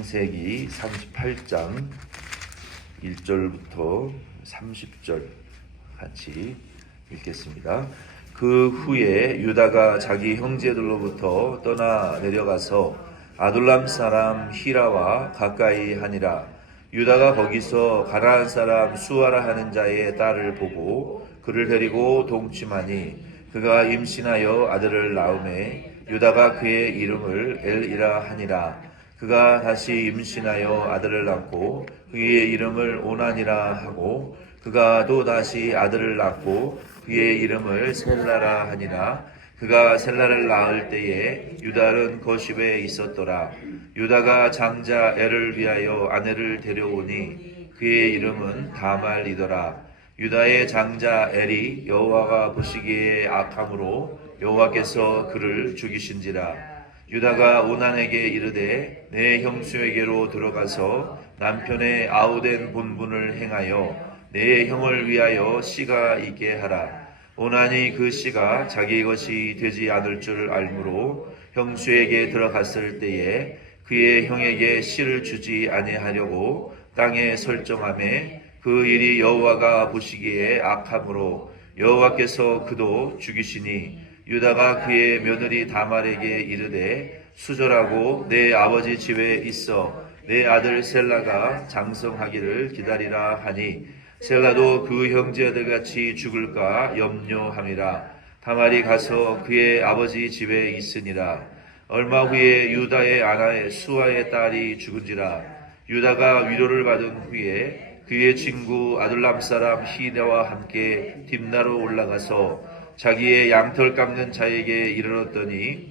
창세기 38장 1절부터 30절 같이 읽겠습니다. 그 후에 유다가 자기 형제들로부터 떠나 내려가서 아둘람 사람 히라와 가까이 하니라. 유다가 거기서 가나안 사람 수아라 하는 자의 딸을 보고 그를 데리고 동침하니 그가 임신하여 아들을 낳음에 유다가 그의 이름을 엘이라 하니라. 그가 다시 임신하여 아들을 낳고 그의 이름을 오난이라 하고 그가 또 다시 아들을 낳고 그의 이름을 셀라라 하니라. 그가 셀라를 낳을 때에 유다는 거십에 있었더라. 유다가 장자 엘을 위하여 아내를 데려오니 그의 이름은 다말이더라. 유다의 장자 엘이 여호와가 보시기에 악함으로 여호와께서 그를 죽이신지라. 유다가 오난에게 이르되 내 형수에게로 들어가서 남편의 아우된 본분을 행하여 내 형을 위하여 씨가 있게 하라. 오난이 그 씨가 자기 것이 되지 않을 줄 알므로 형수에게 들어갔을 때에 그의 형에게 씨를 주지 아니하려고 땅에 설정하매 그 일이 여호와가 보시기에 악함으로 여호와께서 그도 죽이시니 유다가 그의 며느리 다말에게 이르되 수절하고 내 아버지 집에 있어 내 아들 셀라가 장성하기를 기다리라 하니 셀라도 그 형제들같이 죽을까 염려함이라. 다말이 가서 그의 아버지 집에 있으니라. 얼마 후에 유다의 아나의 수아의 딸이 죽은지라. 유다가 위로를 받은 후에 그의 친구 아둘람 사람 히라와 함께 딥나로 올라가서 자기의 양털 깎는 자에게 이르렀더니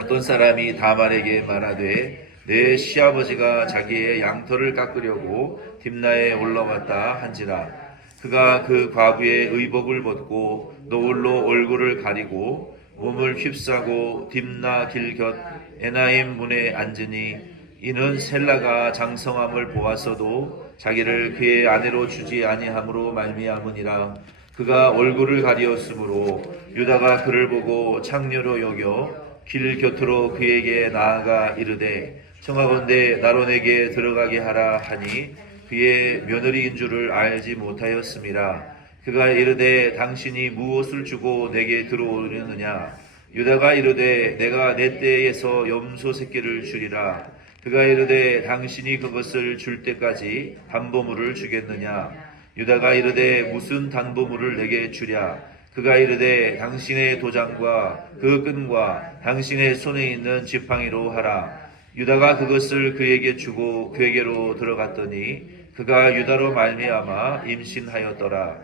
어떤 사람이 다말에게 말하되 내 시아버지가 자기의 양털을 깎으려고 딥나에 올라왔다 한지라. 그가 그 과부의 의복을 벗고 노을로 얼굴을 가리고 몸을 휩싸고 딥나 길 곁 에나임 문에 앉으니 이는 셀라가 장성함을 보았어도 자기를 그의 아내로 주지 아니함으로 말미암으니라. 그가 얼굴을 가리었으므로 유다가 그를 보고 창녀로 여겨 길 곁으로 그에게 나아가 이르되 청하건대 나로 내게 들어가게 하라 하니 그의 며느리인 줄을 알지 못하였음이라. 그가 이르되 당신이 무엇을 주고 내게 들어오려느냐. 유다가 이르되 내가 내 떼에서 염소 새끼를 주리라. 그가 이르되 당신이 그것을 줄 때까지 담보물을 주겠느냐. 유다가 이르되 무슨 담보물을 내게 주랴. 그가 이르되 당신의 도장과 그 끈과 당신의 손에 있는 지팡이로 하라. 유다가 그것을 그에게 주고 그에게로 들어갔더니 그가 유다로 말미암아 임신하였더라.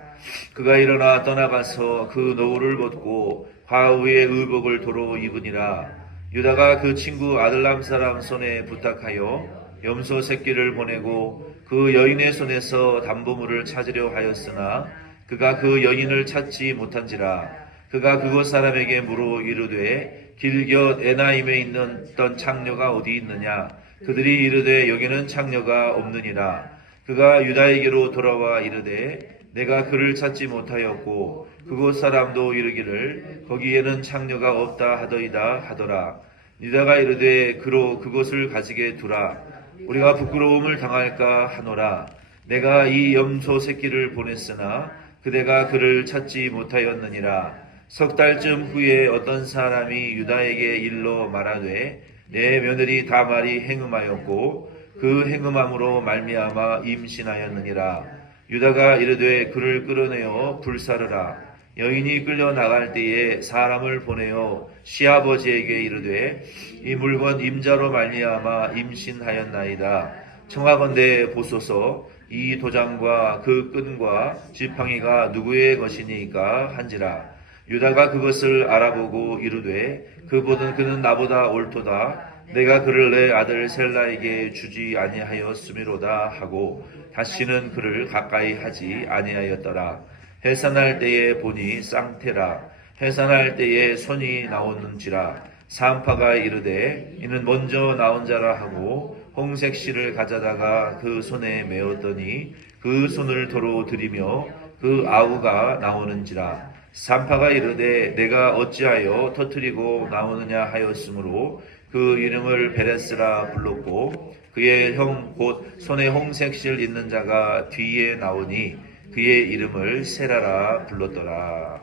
그가 일어나 떠나가서 그 노울을 벗고 과부의 의복을 도로 입으니라. 유다가 그 친구 아들람 사람 손에 부탁하여 염소 새끼를 보내고 그 여인의 손에서 담보물을 찾으려 하였으나 그가 그 여인을 찾지 못한지라. 그가 그곳 사람에게 물어 이르되 길 곁 에나임에 있는 어떤 창녀가 어디 있느냐. 그들이 이르되 여기는 창녀가 없느니라. 그가 유다에게로 돌아와 이르되 내가 그를 찾지 못하였고 그곳 사람도 이르기를 거기에는 창녀가 없다 하더이다 하더라. 유다가 이르되 그로 그것을 가지게 두라. 우리가 부끄러움을 당할까 하노라. 내가 이 염소 새끼를 보냈으나 그대가 그를 찾지 못하였느니라. 석 달쯤 후에 어떤 사람이 유다에게 일러 말하되 내 며느리 다말이 행음하였고 그 행음함으로 말미암아 임신하였느니라. 유다가 이르되 그를 끌어내어 불사르라. 여인이 끌려 나갈 때에 사람을 보내어 시아버지에게 이르되 이 물건 임자로 말미암아 임신하였나이다. 청하건대 보소서 이 도장과 그 끈과 지팡이가 누구의 것이니까 한지라. 유다가 그것을 알아보고 이르되 그는 나보다 옳도다. 내가 그를 내 아들 셀라에게 주지 아니하였음이로다 하고 다시는 그를 가까이 하지 아니하였더라. 해산할 때에 보니 쌍태라. 해산할 때에 손이 나오는지라. 산파가 이르되 이는 먼저 나온 자라 하고 홍색 실을 가져다가 그 손에 메었더니 그 손을 도로 들이며 그 아우가 나오는지라. 산파가 이르되 내가 어찌하여 터뜨리고 나오느냐 하였으므로 그 이름을 베레스라 불렀고 그의 형 곧 손에 홍색실 있는 자가 뒤에 나오니 그의 이름을 세라라 불렀더라.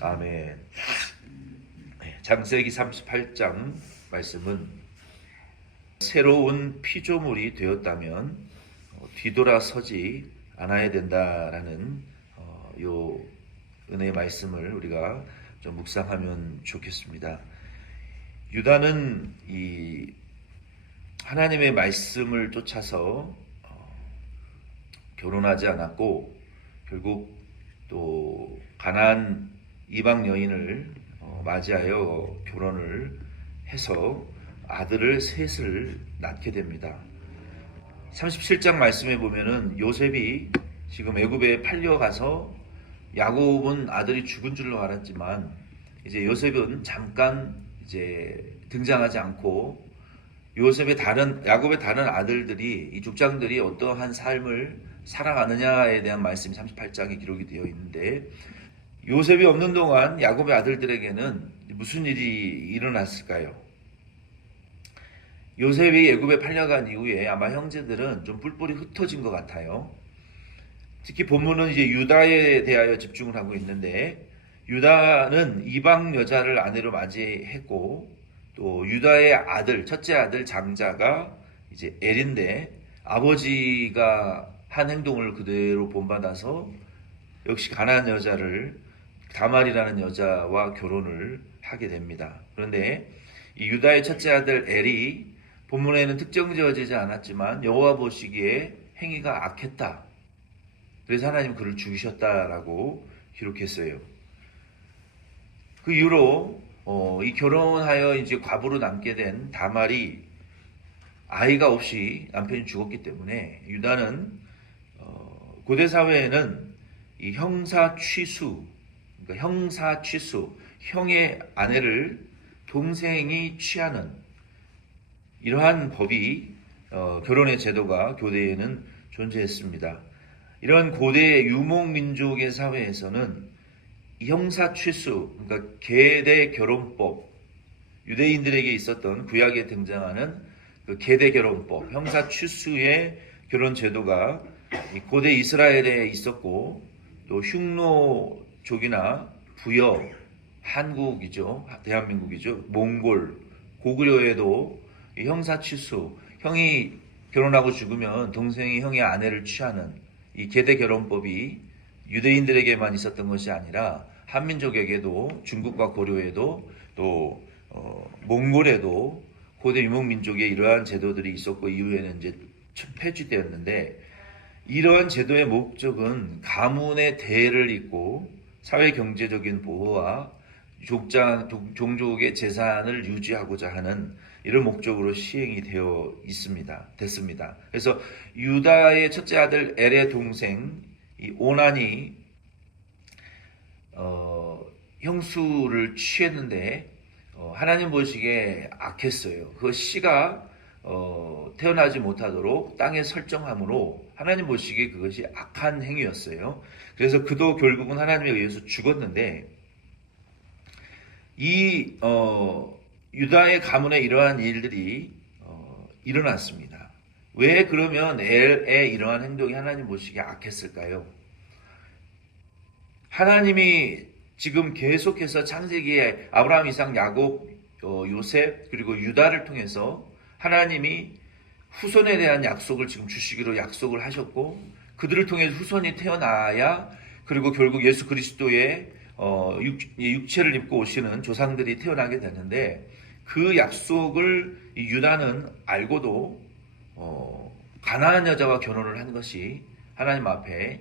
아멘. 창세기 38장 말씀은 새로운 피조물이 되었다면 뒤돌아서지 않아야 된다라는 요 은혜의 말씀을 우리가 좀 묵상하면 좋겠습니다. 유다는 이 하나님의 말씀을 쫓아서 결혼하지 않았고 결국 또 가나안 이방 여인을 맞이하여 결혼을 해서 아들을 셋을 낳게 됩니다. 37장 말씀에 보면은 요셉이 지금 애굽에 팔려가서 야곱은 아들이 죽은 줄로 알았지만 이제 요셉은 잠깐 이제 등장하지 않고 야곱의 다른 아들들이 이 족장들이 어떠한 삶을 살아가느냐에 대한 말씀이 38장에 기록이 되어 있는데 요셉이 없는 동안 야곱의 아들들에게는 무슨 일이 일어났을까요? 요셉이 애굽에 팔려간 이후에 아마 형제들은 좀 뿔뿔이 흩어진 것 같아요. 특히 본문은 이제 유다에 대하여 집중을 하고 있는데 유다는 이방 여자를 아내로 맞이했고 또 유다의 아들, 첫째 아들 장자가 이제 엘인데 아버지가 한 행동을 그대로 본받아서 역시 가나안 여자를 다말이라는 여자와 결혼을 하게 됩니다. 그런데 이 유다의 첫째 아들 엘이 본문에는 특정지어지지 않았지만 여호와 보시기에 행위가 악했다. 그래서 하나님 그를 죽이셨다라고 기록했어요. 그 이후로 이 결혼하여 이제 과부로 남게 된 다말이 아이가 없이 남편이 죽었기 때문에 유다는 고대 사회에는 이 형사취수, 그러니까 형사취수, 형의 아내를 동생이 취하는 이러한 법이 결혼의 제도가 교대에는 존재했습니다. 이런 고대 유목민족의 사회에서는 형사취수, 그러니까 계대 결혼법, 유대인들에게 있었던 구약에 등장하는 그 계대 결혼법, 형사취수의 결혼 제도가 고대 이스라엘에 있었고 또 흉노족이나 부여, 한국이죠, 대한민국이죠, 몽골, 고구려에도 형사취수, 형이 결혼하고 죽으면 동생이 형의 아내를 취하는 이 계대 결혼법이 유대인들에게만 있었던 것이 아니라 한민족에게도 중국과 고려에도 또 몽골에도 고대 유목민족에 이러한 제도들이 있었고 이후에는 이제 폐지되었는데 이러한 제도의 목적은 가문의 대를 잇고 사회 경제적인 보호와 종족의 재산을 유지하고자 하는 이런 목적으로 시행이 되어 됐습니다. 그래서 유다의 첫째 아들 엘의 동생 이 오난이 형수를 취했는데 하나님 보시기에 악했어요. 그 씨가 태어나지 못하도록 땅에 설정함으로 하나님 보시기에 그것이 악한 행위였어요. 그래서 그도 결국은 하나님에 의해서 죽었는데 이 유다의 가문에 이러한 일들이 일어났습니다. 왜 그러면 엘의 이러한 행동이 하나님 보시기에 악했을까요? 하나님이 지금 계속해서 창세기에 아브라함, 이삭, 야곱, 요셉 그리고 유다를 통해서 하나님이 후손에 대한 약속을 지금 주시기로 약속을 하셨고 그들을 통해 후손이 태어나야 그리고 결국 예수 그리스도의 육체를 입고 오시는 조상들이 태어나게 되는데 그 약속을 유다는 알고도 가나안 여자와 결혼을 한 것이 하나님 앞에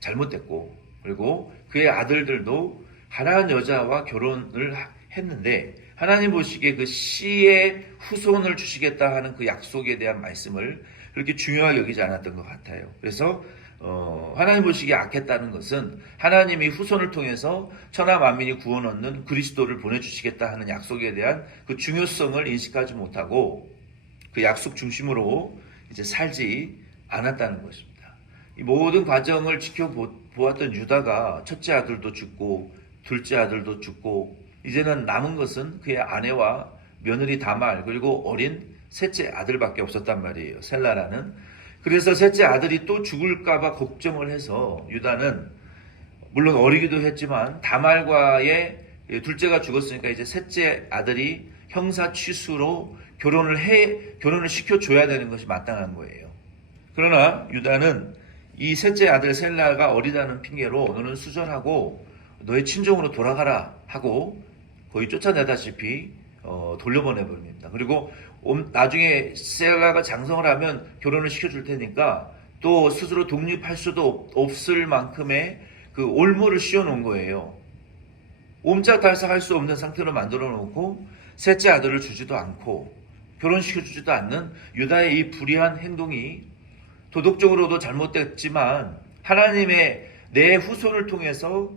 잘못됐고 그리고 그의 아들들도 가나안 여자와 결혼을 했는데 하나님 보시기에 그 씨의 후손을 주시겠다 하는 그 약속에 대한 말씀을 그렇게 중요하게 여기지 않았던 것 같아요. 그래서 하나님 보시기에 악했다는 것은 하나님이 후손을 통해서 천하 만민이 구원 얻는 그리스도를 보내주시겠다 하는 약속에 대한 그 중요성을 인식하지 못하고 그 약속 중심으로 이제 살지 않았다는 것입니다. 이 모든 과정을 지켜보았던 유다가 첫째 아들도 죽고 둘째 아들도 죽고 이제는 남은 것은 그의 아내와 며느리 다말 그리고 어린 셋째 아들밖에 없었단 말이에요. 셀라라는. 그래서 셋째 아들이 또 죽을까봐 걱정을 해서 유다는 물론 어리기도 했지만 다말과의 둘째가 죽었으니까 이제 셋째 아들이 형사 취수로 결혼을 시켜줘야 되는 것이 마땅한 거예요. 그러나 유다는 이 셋째 아들 셀라가 어리다는 핑계로 너는 수전하고 너의 친정으로 돌아가라 하고 거의 쫓아내다시피 돌려보내버립니다. 그리고 나중에 셀라가 장성을 하면 결혼을 시켜줄 테니까 또 스스로 독립할 수도 없을 만큼의 그 올무를 씌워놓은 거예요. 옴짝달싹 할 수 없는 상태로 만들어 놓고 셋째 아들을 주지도 않고 결혼시켜주지도 않는 유다의 이 불의한 행동이 도덕적으로도 잘못됐지만 하나님의 내 후손을 통해서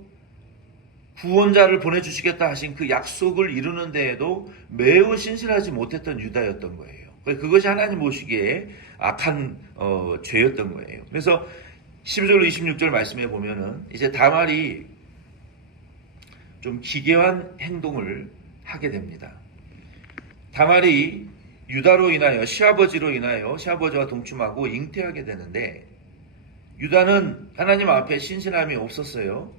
구원자를 보내주시겠다 하신 그 약속을 이루는 데에도 매우 신실하지 못했던 유다였던 거예요. 그것이 하나님 보시기에 악한 죄였던 거예요. 그래서 12절 26절 말씀해 보면은 이제 다말이 좀 기괴한 행동을 하게 됩니다. 다말이 유다로 인하여 시아버지와 동침하고 잉태하게 되는데 유다는 하나님 앞에 신실함이 없었어요.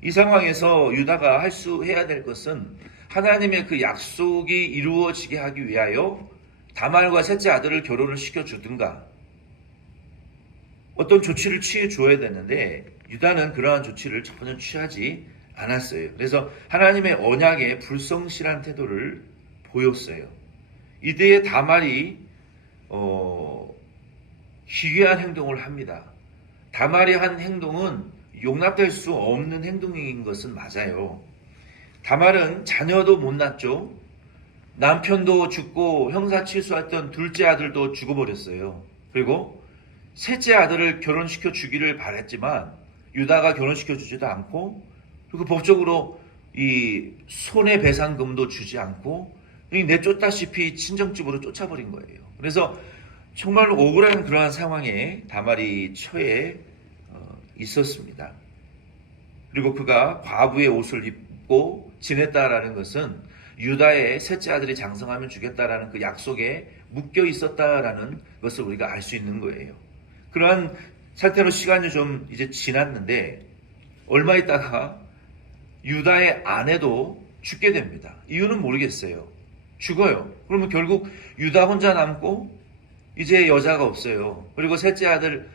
이 상황에서 유다가 해야 될 것은 하나님의 그 약속이 이루어지게 하기 위하여 다말과 셋째 아들을 결혼을 시켜주든가 어떤 조치를 취해 줘야 되는데 유다는 그러한 조치를 전혀 취하지 않았어요. 그래서 하나님의 언약에 불성실한 태도를 보였어요. 이때에 다말이 기괴한 행동을 합니다. 다말이 한 행동은 용납될 수 없는 행동인 것은 맞아요. 다말은 자녀도 못 낳죠. 남편도 죽고 형사 취소했던 둘째 아들도 죽어버렸어요. 그리고 셋째 아들을 결혼시켜 주기를 바랬지만 유다가 결혼시켜 주지도 않고 그리고 법적으로 이 손해배상금도 주지 않고 내쫓다시피 친정집으로 쫓아버린 거예요. 그래서 정말 억울한 그러한 상황에 다말이 처해 있었습니다. 그리고 그가 과부의 옷을 입고 지냈다라는 것은 유다의 셋째 아들이 장성하면 주겠다라는 그 약속에 묶여 있었다라는 것을 우리가 알 수 있는 거예요. 그러한 상태로 시간이 좀 이제 지났는데 얼마 있다가 유다의 아내도 죽게 됩니다. 이유는 모르겠어요. 죽어요. 그러면 결국 유다 혼자 남고 이제 여자가 없어요. 그리고 셋째 아들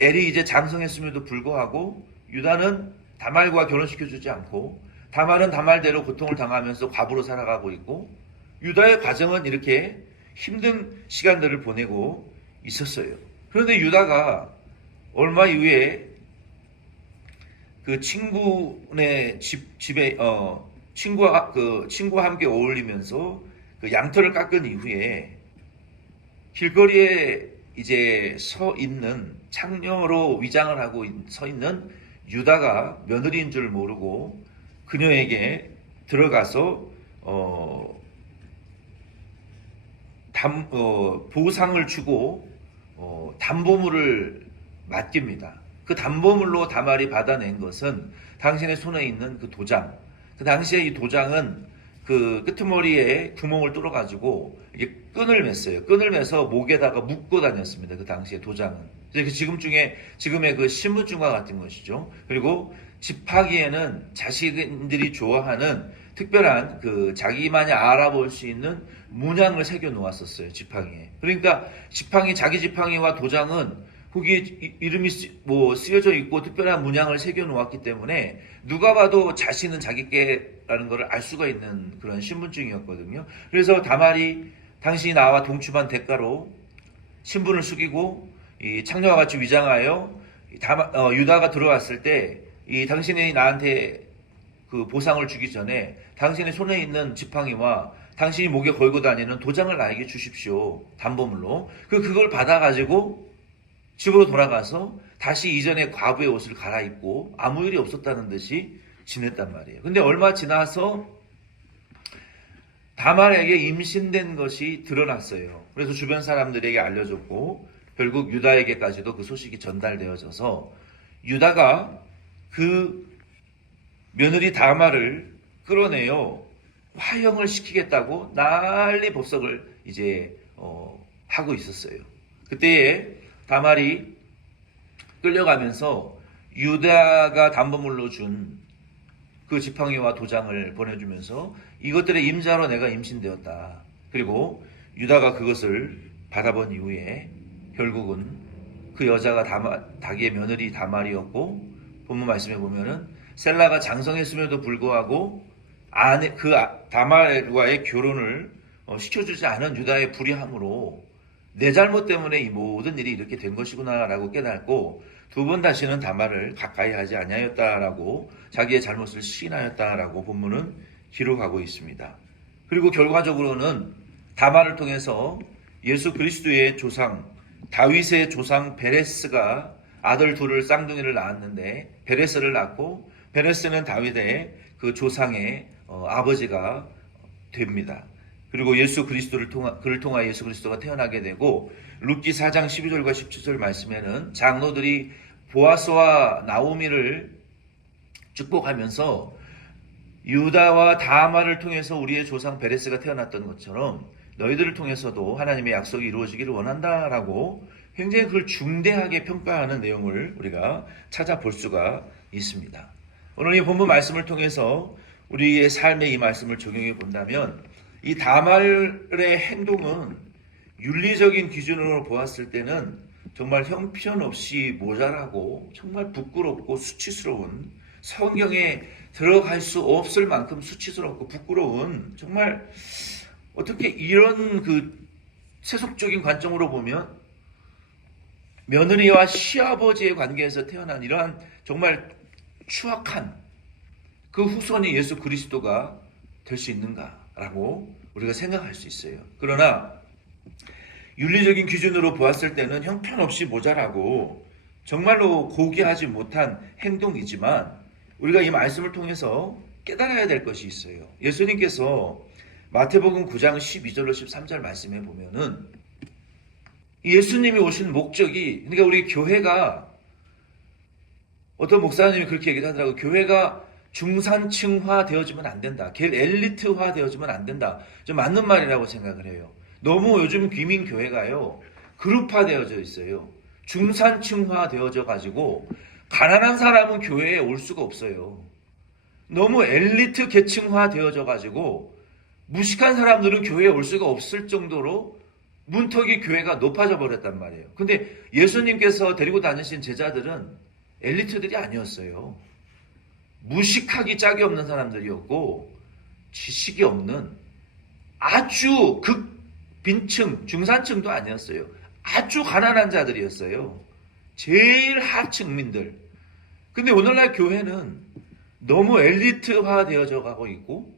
엘이 이제 장성했음에도 불구하고 유다는 다말과 결혼시켜주지 않고 다말은 다말대로 고통을 당하면서 과부로 살아가고 있고 유다의 가정은 이렇게 힘든 시간들을 보내고 있었어요. 그런데 유다가 얼마 이후에 그 친구네 집에 친구와 함께 어울리면서 그 양털을 깎은 이후에 길거리에 이제 서 있는 창녀로 위장을 하고 서 있는 유다가 며느리인 줄 모르고 그녀에게 들어가서 보상을 주고 담보물을 맡깁니다. 그 담보물로 다말이 받아낸 것은 당신의 손에 있는 그 도장. 그 당시에 이 도장은 그 끄트머리에 구멍을 뚫어가지고 이게 끈을 맸어요. 끈을 매서 목에다가 묶고 다녔습니다. 그 당시에 도장은. 지금의 그 신분증과 같은 것이죠. 그리고 집하기에는 자신들이 좋아하는 특별한 그 자기만이 알아볼 수 있는 문양을 새겨 놓았었어요. 지팡이에. 그러니까 자기 지팡이와 도장은 거기에 이름이 쓰여져 있고 특별한 문양을 새겨 놓았기 때문에 누가 봐도 자신은 자기께라는 것을 알 수가 있는 그런 신분증이었거든요. 그래서 다말이 당신이 나와 동침한 대가로 신분을 숙이고 이 창녀와 같이 위장하여 유다가 들어왔을 때 이 당신이 나한테 그 보상을 주기 전에 당신의 손에 있는 지팡이와 당신이 목에 걸고 다니는 도장을 나에게 주십시오. 담보물로. 그걸 받아가지고 집으로 돌아가서 다시 이전의 과부의 옷을 갈아입고 아무 일이 없었다는 듯이 지냈단 말이에요. 근데 얼마 지나서 다말에게 임신된 것이 드러났어요. 그래서 주변 사람들에게 알려졌고 결국 유다에게까지도 그 소식이 전달되어져서 유다가 그 며느리 다말을 끌어내요 화형을 시키겠다고 난리 법석을 이제 하고 있었어요. 그때에 다말이 끌려가면서 유다가 담보물로 준 그 지팡이와 도장을 보내주면서 이것들의 임자로 내가 임신되었다. 그리고 유다가 그것을 받아본 이후에 결국은 그 여자가 자기의 며느리 다말이었고, 본문 말씀에 보면은 셀라가 장성했음에도 불구하고 다말과의 결혼을 시켜주지 않은 유다의 불의함으로 내 잘못 때문에 이 모든 일이 이렇게 된 것이구나라고 깨닫고 두 번 다시는 다말을 가까이 하지 아니하였다라고 자기의 잘못을 시인하였다라고 본문은 기록하고 있습니다. 그리고 결과적으로는 다말을 통해서 예수 그리스도의 조상 다윗의 조상 베레스가 아들 둘을 쌍둥이를 낳았는데 베레스를 낳고 베레스는 다윗의 그 조상의 아버지가 됩니다. 그리고 그를 통하여 예수 그리스도가 태어나게 되고 룻기 4장 12절과 17절 말씀에는 장로들이 보아스와 나오미를 축복하면서 유다와 다말을 통해서 우리의 조상 베레스가 태어났던 것처럼 너희들을 통해서도 하나님의 약속이 이루어지기를 원한다라고 굉장히 그걸 중대하게 평가하는 내용을 우리가 찾아볼 수가 있습니다. 오늘 이 본문 말씀을 통해서 우리의 삶에 이 말씀을 적용해 본다면 이 다말의 행동은 윤리적인 기준으로 보았을 때는 정말 형편없이 모자라고 정말 부끄럽고 수치스러운, 성경에 들어갈 수 없을 만큼 수치스럽고 부끄러운, 정말 어떻게 이런 그 세속적인 관점으로 보면 며느리와 시아버지의 관계에서 태어난 이러한 정말 추악한 그 후손이 예수 그리스도가 될 수 있는가라고 우리가 생각할 수 있어요. 그러나 윤리적인 기준으로 보았을 때는 형편없이 모자라고 정말로 고귀하지 못한 행동이지만 우리가 이 말씀을 통해서 깨달아야 될 것이 있어요. 예수님께서 마태복음 9장 12절로 13절 말씀에 보면은 예수님이 오신 목적이, 그러니까 우리 교회가, 어떤 목사님이 그렇게 얘기를 하더라고요. 교회가 중산층화 되어지면 안 된다. 엘리트화 되어지면 안 된다. 좀 맞는 말이라고 생각을 해요. 너무 요즘 귀민 교회가요, 그룹화 되어져 있어요. 중산층화 되어져 가지고 가난한 사람은 교회에 올 수가 없어요. 너무 엘리트 계층화 되어져 가지고 무식한 사람들은 교회에 올 수가 없을 정도로 문턱이 교회가 높아져 버렸단 말이에요. 근데 예수님께서 데리고 다니신 제자들은 엘리트들이 아니었어요. 무식하기 짝이 없는 사람들이었고 지식이 없는 아주 극빈층, 중산층도 아니었어요. 아주 가난한 자들이었어요. 제일 하층민들. 근데 오늘날 교회는 너무 엘리트화 되어져 가고 있고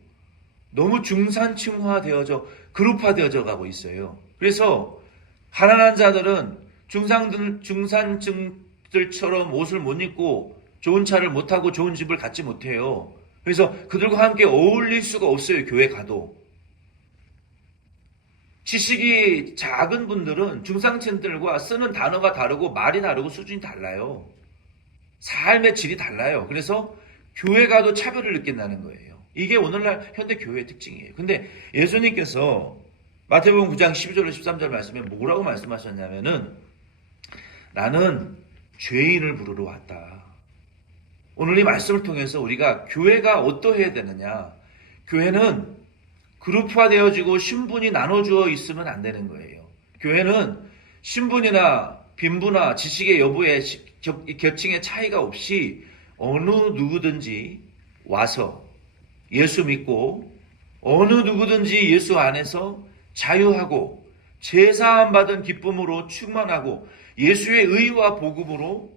너무 중산층화 되어져, 그룹화 되어져 가고 있어요. 그래서 가난한 자들은 중산층들처럼 옷을 못 입고 좋은 차를 못 타고 좋은 집을 갖지 못해요. 그래서 그들과 함께 어울릴 수가 없어요. 교회 가도. 지식이 작은 분들은 중산층들과 쓰는 단어가 다르고 말이 다르고 수준이 달라요. 삶의 질이 달라요. 그래서 교회 가도 차별을 느낀다는 거예요. 이게 오늘날 현대 교회의 특징이에요. 근데 예수님께서 마태복음 9장 12절로 13절 말씀에 뭐라고 말씀하셨냐면은 나는 죄인을 부르러 왔다. 오늘 이 말씀을 통해서 우리가 교회가 어떠해야 되느냐. 교회는 그룹화되어지고 신분이 나눠주어 있으면 안 되는 거예요. 교회는 신분이나 빈부나 지식의 여부에 계층의 차이가 없이 어느 누구든지 와서 예수 믿고 어느 누구든지 예수 안에서 자유하고 제사함 받은 기쁨으로 충만하고 예수의 의와 복음으로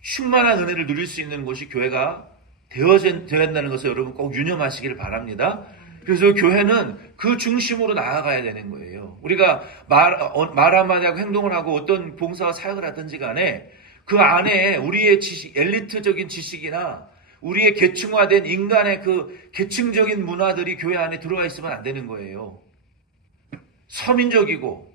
충만한 은혜를 누릴 수 있는 곳이 교회가 되어야 된다는 것을 여러분 꼭 유념하시길 바랍니다. 그래서 교회는 그 중심으로 나아가야 되는 거예요. 우리가 말 한마디 하고 행동을 하고 어떤 봉사와 사역을 하든지 간에 그 안에 우리의 지식, 엘리트적인 지식이나 우리의 계층화된 인간의 그 계층적인 문화들이 교회 안에 들어와 있으면 안 되는 거예요. 서민적이고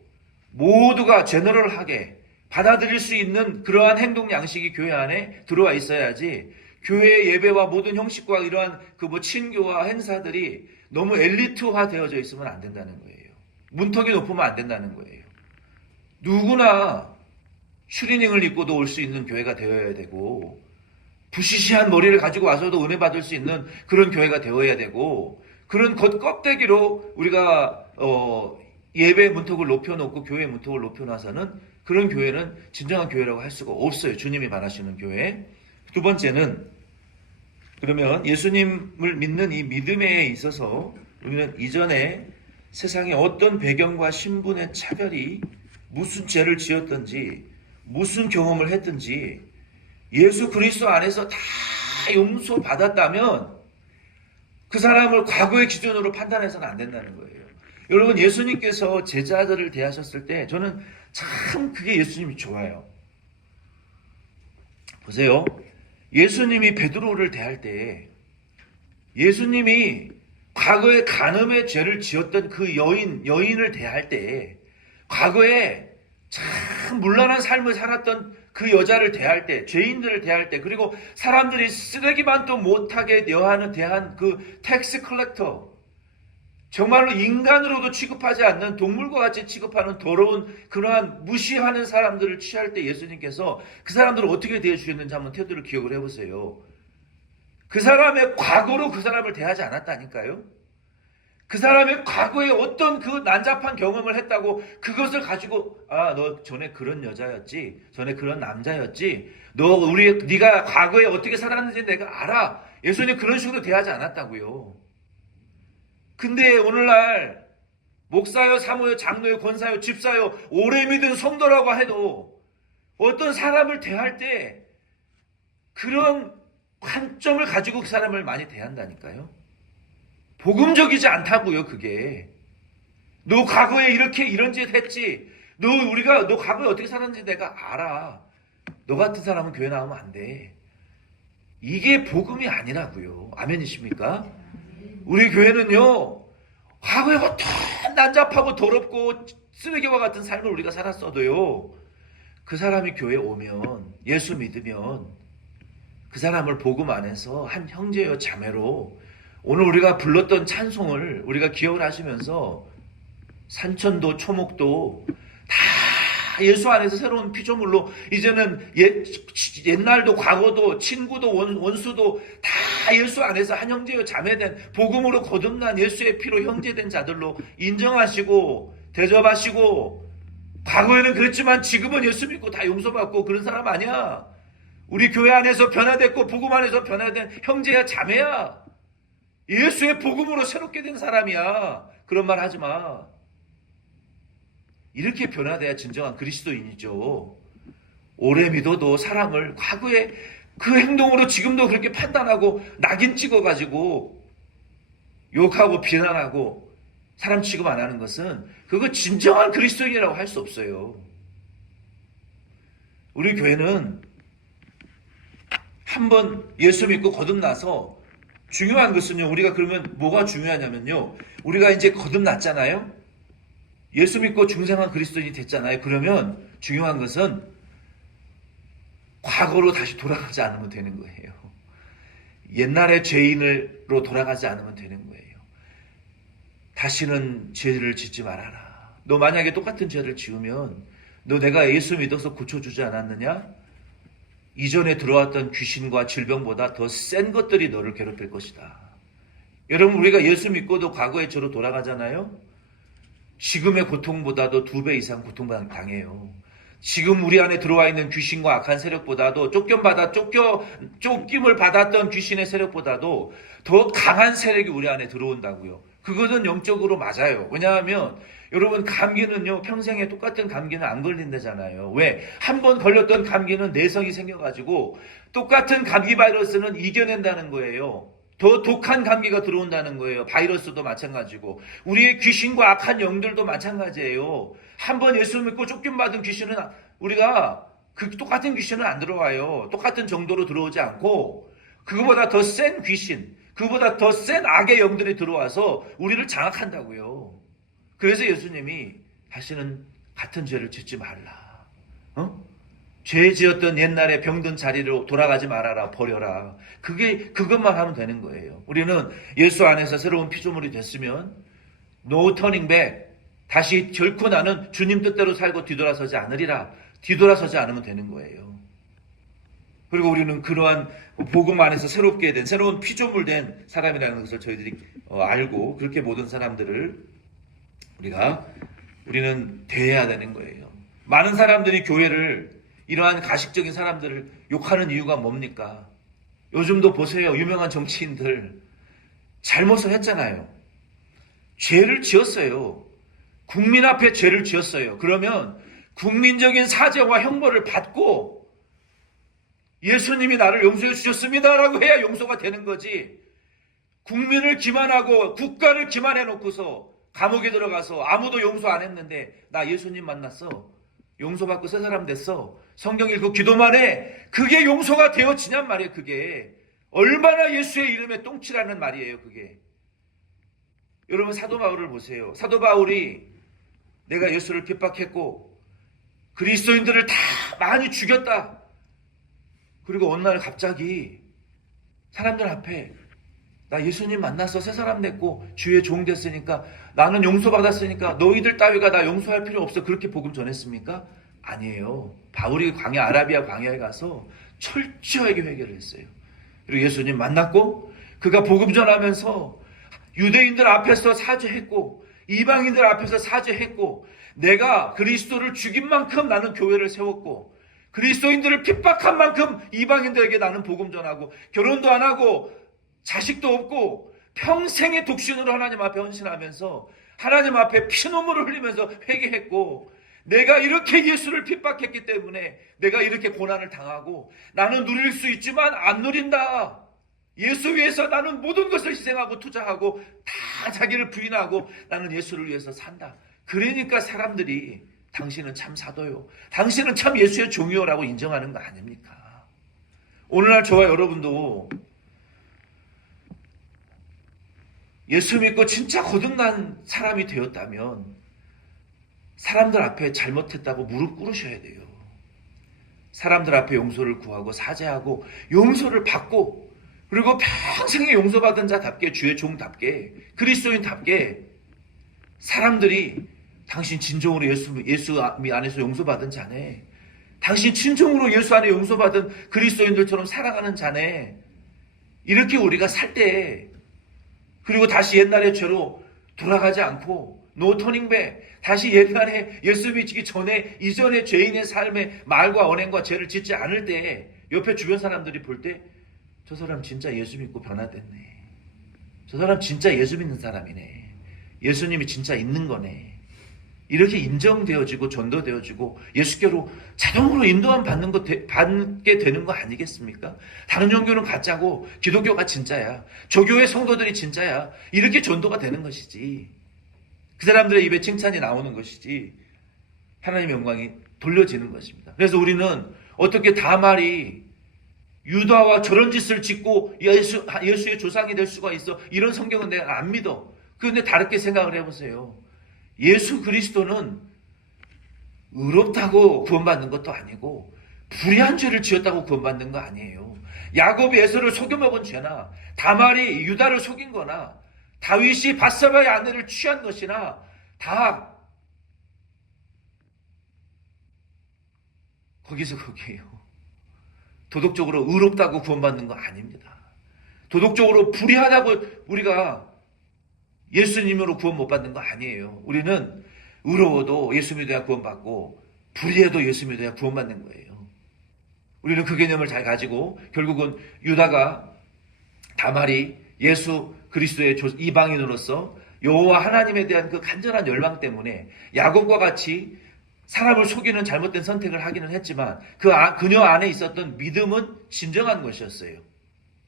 모두가 제너럴하게 받아들일 수 있는 그러한 행동 양식이 교회 안에 들어와 있어야지 교회의 예배와 모든 형식과 이러한 친교와 행사들이 너무 엘리트화 되어져 있으면 안 된다는 거예요. 문턱이 높으면 안 된다는 거예요. 누구나 슈리닝을 입고도 올 수 있는 교회가 되어야 되고, 부시시한 머리를 가지고 와서도 은혜 받을 수 있는 그런 교회가 되어야 되고, 그런 겉껍데기로 우리가 예배 문턱을 높여놓고 교회 문턱을 높여놔서는 그런 교회는 진정한 교회라고 할 수가 없어요. 주님이 바라시는 교회. 두 번째는, 그러면 예수님을 믿는 이 믿음에 있어서 우리는 이전에 세상에 어떤 배경과 신분의 차별이 무슨 죄를 지었든지 무슨 경험을 했든지 예수 그리스도 안에서 다 용서받았다면 그 사람을 과거의 기준으로 판단해서는 안 된다는 거예요. 여러분, 예수님께서 제자들을 대하셨을 때 저는 참 그게 예수님이 좋아요. 보세요. 예수님이 베드로를 대할 때 예수님이 과거에 간음의 죄를 지었던 그 여인을 대할 때, 과거에 참 문란한 삶을 살았던 그 여자를 대할 때, 죄인들을 대할 때, 그리고 사람들이 쓰레기만도 못하게 대한 그 텍스 컬렉터, 정말로 인간으로도 취급하지 않는 동물과 같이 취급하는 더러운 그러한 무시하는 사람들을 취할 때 예수님께서 그 사람들을 어떻게 대해주셨는지 한번 태도를 기억을 해보세요. 그 사람의 과거로 그 사람을 대하지 않았다니까요. 그 사람의 과거에 어떤 그 난잡한 경험을 했다고 그것을 가지고 너 전에 그런 여자였지, 전에 그런 남자였지, 네가 과거에 어떻게 살았는지 내가 알아. 예수님 그런 식으로 대하지 않았다고요. 근데 오늘날 목사요, 사모요, 장로요, 권사요, 집사요, 오래 믿은 성도라고 해도 어떤 사람을 대할 때 그런 관점을 가지고 그 사람을 많이 대한다니까요. 복음적이지 않다고요, 그게. 너 과거에 이런 짓 했지. 너 과거에 어떻게 살았는지 내가 알아. 너 같은 사람은 교회 나오면 안 돼. 이게 복음이 아니라고요. 아멘이십니까? 우리 교회는요, 과거에 어떤 난잡하고 더럽고 쓰레기와 같은 삶을 우리가 살았어도요, 그 사람이 교회에 오면, 예수 믿으면 그 사람을 복음 안에서 한 형제요 자매로 오늘 우리가 불렀던 찬송을 우리가 기억을 하시면서 산천도 초목도 다 예수 안에서 새로운 피조물로 이제는 옛날도 과거도 친구도 원수도 다 예수 안에서 한 형제요 자매된 복음으로 거듭난 예수의 피로 형제된 자들로 인정하시고 대접하시고, 과거에는 그랬지만 지금은 예수 믿고 다 용서받고 그런 사람 아니야. 우리 교회 안에서 변화됐고 복음 안에서 변화된 형제야 자매야. 예수의 복음으로 새롭게 된 사람이야. 그런 말 하지 마. 이렇게 변화돼야 진정한 그리스도인이죠. 오래 믿어도 사람을 과거에 그 행동으로 지금도 그렇게 판단하고 낙인 찍어가지고 욕하고 비난하고 사람 취급 안 하는 것은 그거 진정한 그리스도인이라고 할 수 없어요. 우리 교회는 한번 예수 믿고 거듭나서 중요한 것은요, 우리가 그러면 뭐가 중요하냐면요, 우리가 이제 거듭났잖아요. 예수 믿고 중생한 그리스도인이 됐잖아요. 그러면 중요한 것은 과거로 다시 돌아가지 않으면 되는 거예요. 옛날의 죄인으로 돌아가지 않으면 되는 거예요. 다시는 죄를 짓지 말아라. 너 만약에 똑같은 죄를 지으면 너 내가 예수 믿어서 고쳐주지 않았느냐? 이전에 들어왔던 귀신과 질병보다 더 센 것들이 너를 괴롭힐 것이다. 여러분, 우리가 예수 믿고도 과거의 죄로 돌아가잖아요. 지금의 고통보다도 2배 이상 고통당해요. 지금 우리 안에 들어와 있는 귀신과 악한 세력보다도 쫓김을 받았던 귀신의 세력보다도 더 강한 세력이 우리 안에 들어온다고요. 그것은 영적으로 맞아요. 왜냐하면 여러분, 감기는요, 평생에 똑같은 감기는 안 걸린다잖아요. 왜? 한 번 걸렸던 감기는 내성이 생겨가지고 똑같은 감기 바이러스는 이겨낸다는 거예요. 더 독한 감기가 들어온다는 거예요. 바이러스도 마찬가지고 우리의 귀신과 악한 영들도 마찬가지예요. 한 번 예수 믿고 쫓김받은 귀신은 우리가 그 똑같은 귀신은 안 들어와요. 똑같은 정도로 들어오지 않고 그거보다 더 센 귀신, 그거보다 더 센 악의 영들이 들어와서 우리를 장악한다고요. 그래서 예수님이 다시는 같은 죄를 짓지 말라. 죄 지었던 옛날에 병든 자리로 돌아가지 말아라, 버려라. 그것만 하면 되는 거예요. 우리는 예수 안에서 새로운 피조물이 됐으면 no turning back. 다시 결코 나는 주님 뜻대로 살고 뒤돌아서지 않으리라. 뒤돌아서지 않으면 되는 거예요. 그리고 우리는 그러한 복음 안에서 새롭게 된 새로운 피조물 된 사람이라는 것을 저희들이 알고 그렇게 모든 사람들을 우리는 대해야 되는 거예요. 많은 사람들이 교회를 이러한 가식적인 사람들을 욕하는 이유가 뭡니까? 요즘도 보세요. 유명한 정치인들 잘못을 했잖아요. 죄를 지었어요. 국민 앞에 죄를 지었어요. 그러면 국민적인 사죄와 형벌을 받고 예수님이 나를 용서해 주셨습니다라고 해야 용서가 되는 거지. 국민을 기만하고 국가를 기만해 놓고서 감옥에 들어가서 아무도 용서 안 했는데 나 예수님 만났어. 용서받고 새 사람 됐어. 성경 읽고 기도만 해. 그게 용서가 되어지냔 말이에요. 그게 얼마나 예수의 이름에 똥치라는 말이에요. 그게. 여러분 사도 바울을 보세요. 사도 바울이 내가 예수를 핍박했고 그리스도인들을 다 많이 죽였다. 그리고 어느 날 갑자기 사람들 앞에 나 예수님 만나서 새 사람 됐고 주의 종 됐으니까 나는 용서받았으니까 너희들 따위가 나 용서할 필요 없어. 그렇게 복음 전했습니까? 아니에요. 바울이 아라비아 광야에 가서 철저하게 회개를 했어요. 그리고 예수님 만났고 그가 복음 전하면서 유대인들 앞에서 사죄했고 이방인들 앞에서 사죄했고 내가 그리스도를 죽인 만큼 나는 교회를 세웠고 그리스도인들을 핍박한 만큼 이방인들에게 나는 복음 전하고 결혼도 안 하고 자식도 없고 평생의 독신으로 하나님 앞에 헌신하면서 하나님 앞에 피눈물을 흘리면서 회개했고 내가 이렇게 예수를 핍박했기 때문에 내가 이렇게 고난을 당하고 나는 누릴 수 있지만 안 누린다. 예수 위해서 나는 모든 것을 희생하고 투자하고 다 자기를 부인하고 나는 예수를 위해서 산다. 그러니까 사람들이 당신은 참 사도요. 당신은 참 예수의 종이요라고 인정하는 거 아닙니까? 오늘날 저와 여러분도 예수 믿고 진짜 거듭난 사람이 되었다면 사람들 앞에 잘못했다고 무릎 꿇으셔야 돼요. 사람들 앞에 용서를 구하고 사죄하고 용서를 받고 그리고 평생에 용서받은 자답게 주의 종답게 그리스도인답게 사람들이 당신 진정으로 예수 안에서 용서받은 자네. 당신 진정으로 예수 안에 용서받은 그리스도인들처럼 살아가는 자네. 이렇게 우리가 살 때 그리고 다시 옛날의 죄로 돌아가지 않고 노 터닝 백 다시 옛날에 예수 믿기 전에 이전의 죄인의 삶의 말과 언행과 죄를 짓지 않을 때 옆에 주변 사람들이 볼 때 저 사람 진짜 예수 믿고 변화됐네. 저 사람 진짜 예수 믿는 사람이네. 예수님이 진짜 있는 거네. 이렇게 인정되어지고 전도되어지고 예수께로 자동으로 인도함 받게 되는 거 아니겠습니까? 다른 종교는 가짜고 기독교가 진짜야. 조교의 성도들이 진짜야. 이렇게 전도가 되는 것이지. 그 사람들의 입에 칭찬이 나오는 것이지. 하나님의 영광이 돌려지는 것입니다. 그래서 우리는 어떻게 다말이 유다와 저런 짓을 짓고 예수의 조상이 될 수가 있어. 이런 성경은 내가 안 믿어. 그런데 다르게 생각을 해보세요. 예수 그리스도는 의롭다고 구원받는 것도 아니고 불의한 죄를 지었다고 구원받는 거 아니에요. 야곱이 에서를 속여먹은 죄나 다말이 유다를 속인 거나 다윗이 밧세바의 아내를 취한 것이나 다 거기에요. 도덕적으로 의롭다고 구원받는 거 아닙니다. 도덕적으로 불의하다고 우리가 예수님으로 구원 못 받는 거 아니에요. 우리는 의로워도 예수 믿어야 구원받고 불의해도 예수 믿어야 구원받는 거예요. 우리는 그 개념을 잘 가지고 결국은 유다가 다말이 예수 그리스도의 이방인으로서 여호와 하나님에 대한 그 간절한 열망 때문에 야곱과 같이 사람을 속이는 잘못된 선택을 하기는 했지만 그녀 안에 있었던 믿음은 진정한 것이었어요.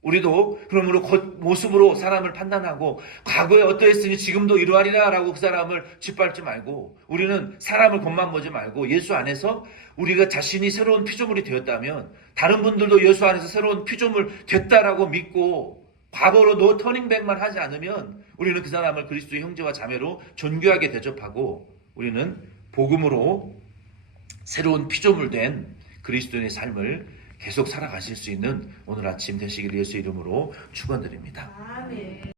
우리도 그러므로 모습으로 사람을 판단하고 과거에 어떠했으니 지금도 이러하리라 라고 그 사람을 짓밟지 말고 우리는 사람을 겉만 보지 말고 예수 안에서 우리가 자신이 새로운 피조물이 되었다면 다른 분들도 예수 안에서 새로운 피조물 됐다라고 믿고 과거로 노 터닝백만 하지 않으면 우리는 그 사람을 그리스도의 형제와 자매로 존귀하게 대접하고 우리는 복음으로 새로운 피조물 된 그리스도인의 삶을 계속 살아가실 수 있는 오늘 아침 되시길 예수 이름으로 축원드립니다. 아멘.